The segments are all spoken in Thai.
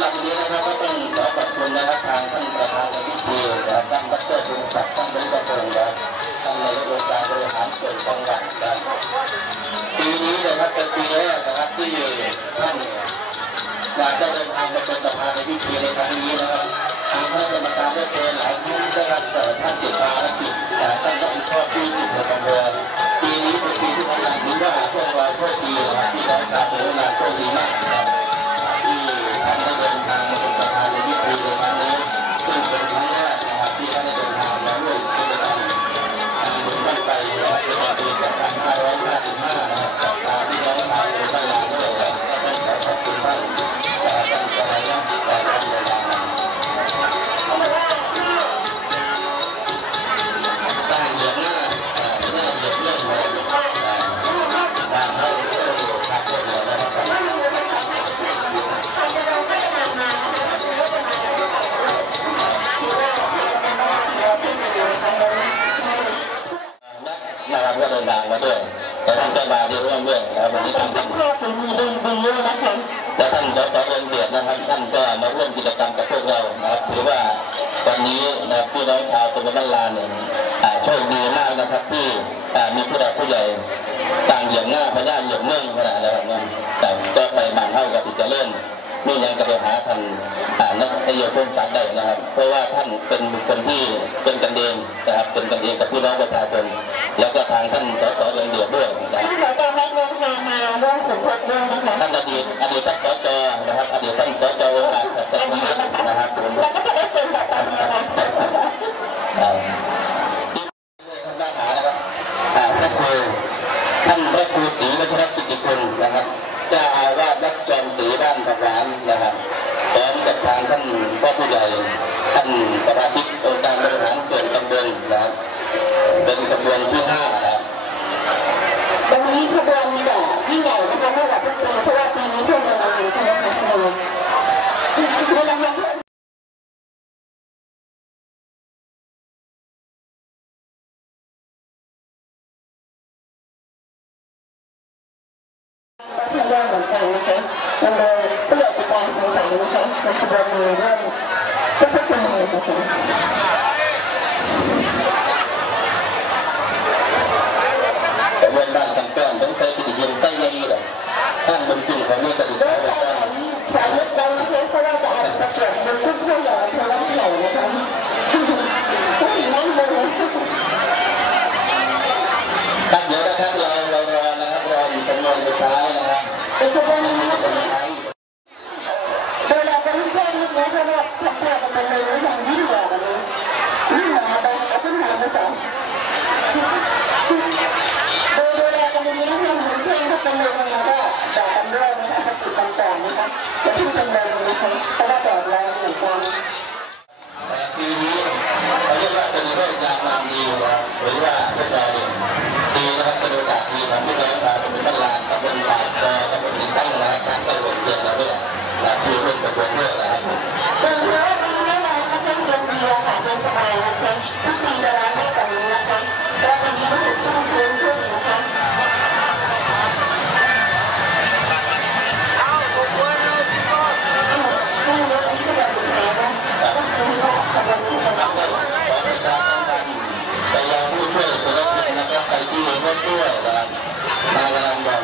หรับนี้นะครับก็ต้องขอขอบคุณนะครับทางท่านประธานในพิธีนะครับท่านดรดุงศักดิ์ท่านบุญกระพงศ์นะครับท่านในายกองค์การบริหารส่วนจังหวัดนะครับปีนี้นะครับเป็นปีแรกนะครับที่ท่านอยากได้เดินทางมาเป็นประธานในพิธีในครั้งนี้นะครับทางคณะกรรมการได้เชิญหลายท่านนะครับแต่ท่านติดภารกิจแต่ท่านต้องชอบที่จุดประสงค์ปีนี้เป็นปีที่ทำงานถือว่าพวกเราโชคดีนะครับที่ได้การเป็นเวลาโชคดีมาก แต่ท่านก็มาที่ร่วมด้วยนะครับวันนี้ท่านท่านพ่อถึงมีดีดีเยอะนะคะและท่านสสเรืองเดียดนะครับท่านก็มาร่วมกิจกรรมกับพวกเรานะครับถือว่าวันนี้นะพี่น้องชาวตำบลบ้านลานเนี่ยโชคดีมากนะครับที่มีผู้ใหญ่ผู้ใหญ่ต่างเหยียบหน้าพญาเหยียบเมืองขนาดนะครับนะแต่ก็ไปบางเท่ากับที่จะเล่น นี่ยังก็ไปหาท่านอ่านนายกพงศักดิ์ได้นะครับ เพราะว่าท่านเป็นบุคคลที่เป็นกันเองนะครับ เป็นกันเองกับพี่น้องประชาชน แล้วก็ทางท่านสสเรืองเดียดด้วยนะครับท่านสจแม็กเดินทางมาร่วมสมทบด้วยนะคะท่านอดีตอดีตท่านสจนะครับอดีตท่านสจโอกาสสัจจ อัน ม นี้ หา นะคะ นะครับผม เราก็จะได้เป็นแบบตอนนี้นะ ครับที่ท่านด้านหานะครับอ่าพระครูท่านพระครูศรีวัชรกิติคุณนะครับเจ้าอาวาสวัดจอมศรีบ้านผักหวานนะครับพร้อมกับ พ่อผู้ใหญ่ท่านสมาชิกองค์การบริหารส่วนตำบลนะครับเป็นขบวนที่ห้าครับวันนี้ขบวนมีแต่ยิ่งใหญ่นะคะไม่แบบทุกปีเพราะว่าปีนี้ช่วงเวลาใช่ไหมคะคุณในรางวัลเพิ่มก็ช่นเดียวเหมือนกันนะคะนำโดยผู้ใหญ่ ติดตามสงสัยนะคะนำขบวนมาร่วมทุกๆปีนะคะแต่เว้นบ้านกันแป้งต้องใช้สิริยินไส้ใหญ่เลยท่านบนกลุ่มของนี่ก็ดีด้วยสายของขอยึด นี้นะคะเหมือนเพื่อนถ้เป็นเลยเราก็ด่ากันด้วยนะคะสติกันก่อนะคะอย่าเพิ่งเป็นเลยนะคะเพราะว่าแดดแรงเหมือนกันแต่ปีนี้เขาเรียกว่าเป็นเรื่องยามงามดีนะครับหรือว่าพวกเราเนี่ยดีนะครับเป็นโอกาสดีของพี่น้องชาวตำบลบ้านลานตำบลปากคลองตำบลติดตั้งนะครับทางตำบลเกียรติเราด้วย ช่วยธุรกิจนะครับไปที่รถด้วยนะครับทางกำลังบอก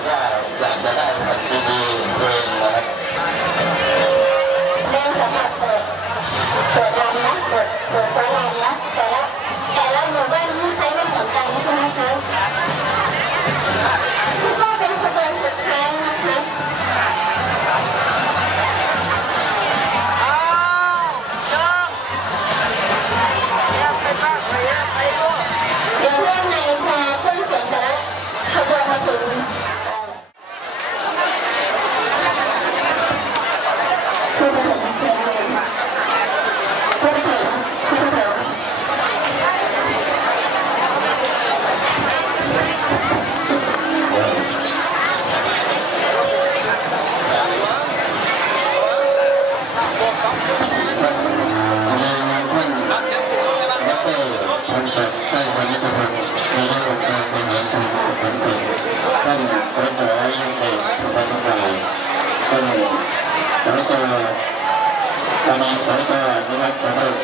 อโทษ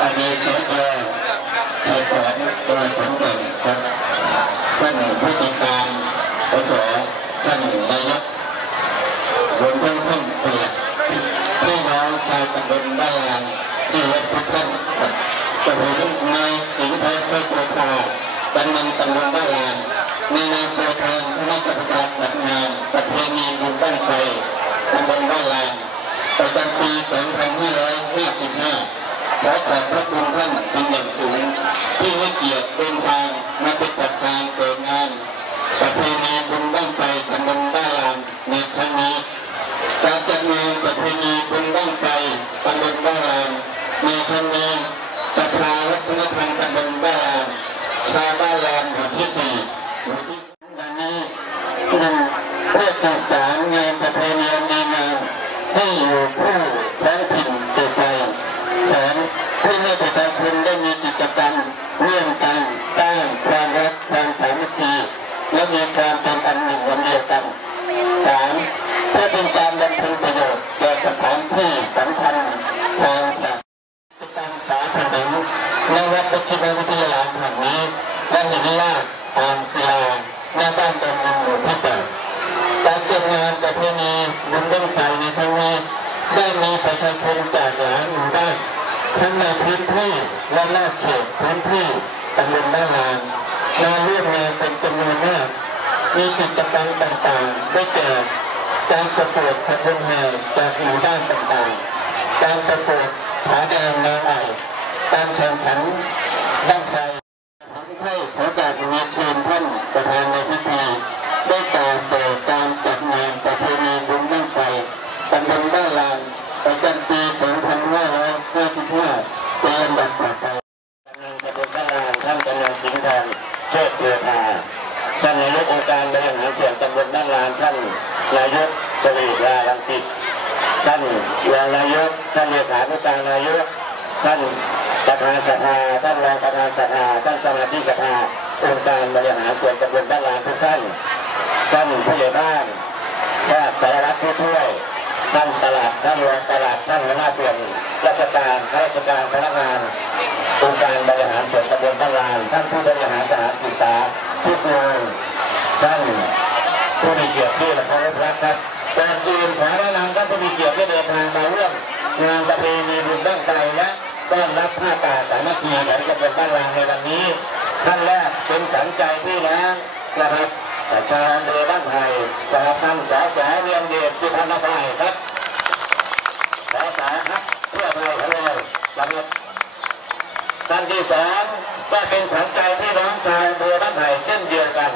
อดีตสจชัยสอนจังหวัดขอนแก่นครับท่านผู้จัดการปสท่านนายกรวมทั้งท่านเปียกพี่น้องชาวตำบลบ้านลานที่รักทุกท่านครับกับผมนายสิงห์ไทยเทพโพคากำนันตำบลบ้านลานในนามตัวแทนคณะกรรมการจัดงานประเพณีบุญบ้านไฟตำบลบ้านลาน ประจำปี2555ขอขอบพระคุณท่านเป็นอย่างสูง ที่ให้เกียรติเดินทางมาเป็นประธางเปิดงานประเพณีบุญบ้างไฟตำบลบ้านลานในครั้งนี้ การจัดงานประเพณีบุญบ้างไฟตำบลบ้านลานในครั้งนี้สภาวัฒนธรรมตำบลบ้านลานชาวบ้านลานหมู่ที่สี่หมู่ที่ดังนี้หนึ่งเพื่อสืบสารงานประเพณีอันดีงาม ให้อยู่คู่ท้องถิ่นสืบไปสองเพื่อให้ประชาชนได้มีกิจกรรมร่วมกันสร้างความรักความสามัคคีและมีความเป็นอันหนึ่งวันเดียวกันสามเพื่อเป็นการบำเพ็ญประโยชน์แก่สถานที่สำคัญทางศาสนาการสาธารณะในวัดปัจจุบันวิทยาลัยแห่งนี้ได้เห็นลาดตามศิลา หน้าบ้านหมู่ที่แปดการจัดงานประเพณีบุญบั้งไฟในครั้งนี้ได้มีประชาชนจากหลายหมู่บ้านทั้งในพื้นที่และนอกเขตพื้นที่ตำบลบ้านลานมาร่วมงานเป็นจำนวนมากมีกิจกรรมต่างๆได้แก่การประกวดขบวนแห่จากหมู่บ้านต่างๆ การประกวดผาแดงนางไอ่การแข่งขันบ้างไฟ ให้ขอการเรียนเชิญท่านประธานในพิธีได้กล่าวเปิดการจัดงานประเพณีบุญบั้งไฟตำบลบ้านลานประจำปี 2555เป็นลำดับต่อไปกำนันตำบลบ้านลานท่านกำนันสิงห์ทอง โชคเกลือทาท่านนายกองค์การบริหารส่วนตำบลบ้านลานท่านนายกสรีราลังสิตท่านรองนายกท่านเลขานุการนายกท่านประธานสภาท่านรองประธานสภาท่านสมาชิกสภาองค์การบริหารส่วนตำบลบ้านลานทุกท่านท่านผู้ใหญ่บ้านท่านสารวัตรผู้ช่วย ท่านตลาดท่านรองตลาดท่านหัวหน้าส่วนราชการข้าราชการพนักงานองค์การบริหารส่วนตำบลบ้านลานท่านผู้บริหารสถานศึกษาทุกโรงท่านผู้มีเกียรติที่เคารพรักครับก่อนอื่นขอแนะนำท่านผู้มีเกียรติที่เดินทางมาร่วมงานประเพณีบุญบ้างไฟและต้อนรับผ้าป่าสามัคคีของตำบลบ้านลางในวันนี้ ท่านแรกเป็นขวัญใจพี่น้องนะครับชาวอำเภอบ้านไผ่นะครับท่านสสเรียงเดชสุพรรณภัยครับสสครับเพื่อไทยของเรา นะครับท่านที่สองก็เป็นขวัญใจพี่น้องชาวอำเภอบ้านไผ่เช่นเดียวกัน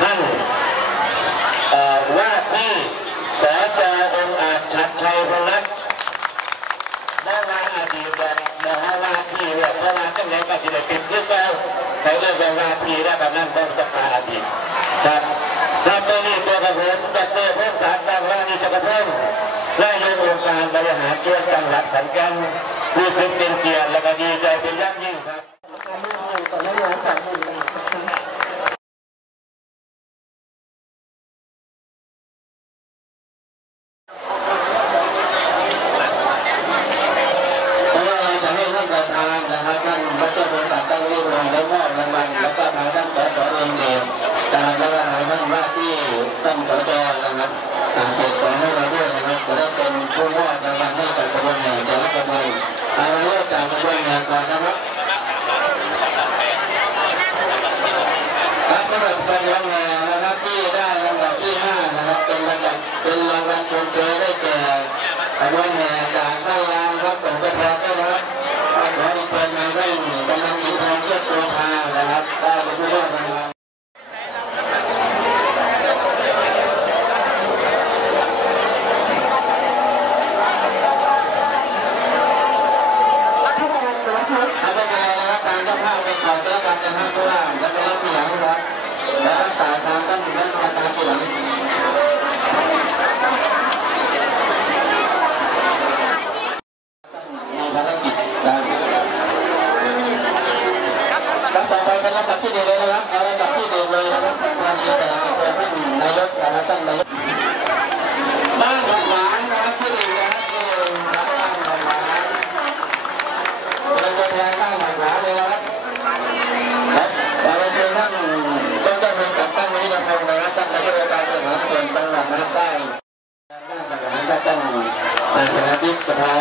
ท่านว่าที่สจองอาจชัดชัยพลักษณ์เมื่อวานอดีตแบบมหาว่าที่เนี่ยเมื่อวานจังไหนก็จะได้เป็นขึ้นแล้วใครเรื่องว่าที่แล้แบบนั้นต้องจะมาอดีตครับครับเมื่อนี้ตัวกระผมดรเพิ่มสารดังว่านี่จะกระเพิ่มนายกองค์การบริหารส่วนจังหวัดขอนแก่น รู้สึกเป็นเกียรติและก็ดีใจเป็นอย่างยิ่งครับ การร่วมมือกับนโยบายสองหมื่นบาทนะคะ แล้วก็เราจะให้ท่านประธานนะครับท่านดรพลศักดิ์ตั้งรุ่งเรืองและมอบรางวัลแล้วก็ทางท่านสสเองเดชจากแล้วก็ทางท่านว่าที่ท่านสจนะครับทางเขตสองให้เราด้วยนะครับจะได้เป็นผู้มอบรางวัลให้กับกระบวนการแต่ละกระบวนเอาเราเริ่มจากกระบวนการก่อนนะครับครับสำหรับกระบวนการนะครับที่ได้ลำดับที่ห้านะครับเป็นรางวัลเป็นรางวัลชมเชยได้ แก่ขบวนแห่จากด้านล่างครับผมก็พอได้นะครับ หาเลยนะครับแต่เราเจอท่านต้องการเป็นจัดตั้งวิทยาคมนะครับตั้งนโยบาตั้งแต่วนจังหตั้งไนะครับได้ตั้งปัญหาตั้งสมาชิกสภา